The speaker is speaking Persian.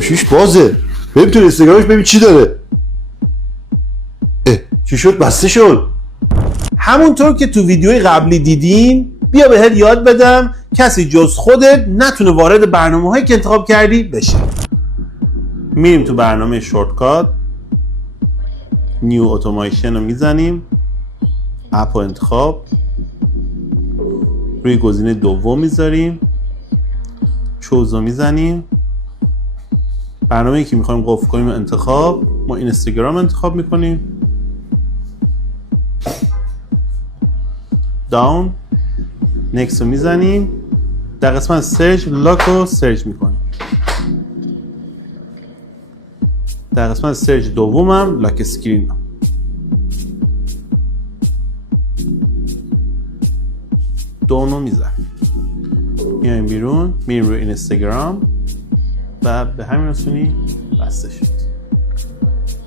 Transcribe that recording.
گوشیش بازه. ببین تو اینستاگرامش ببین چی داره. چی شد؟ بسته شد. همونطور که تو ویدیوی قبلی دیدیم، بیا بهت یاد بدم کسی جز خودت نتونه وارد برنامه‌هایی که انتخاب کردی بشه. میریم تو برنامه شورتکات، نیو اتوماسیون رو میزنیم، اپ رو انتخاب، روی گزینه دوم میذاریم، چوز رو میزنیم، برنامه‌ای که میخوایم قفل کنیم انتخاب، ما اینستاگرام انتخاب میکنیم، داون، نکست رو میزنیم، در قسمت سرچ لاک رو سرچ میکنیم. در قسمت سرچ دومم لاک اسکرین. دونو میزنیم، میایم بیرون، میریم روی اینستاگرام و به همین رسونی بسته شد.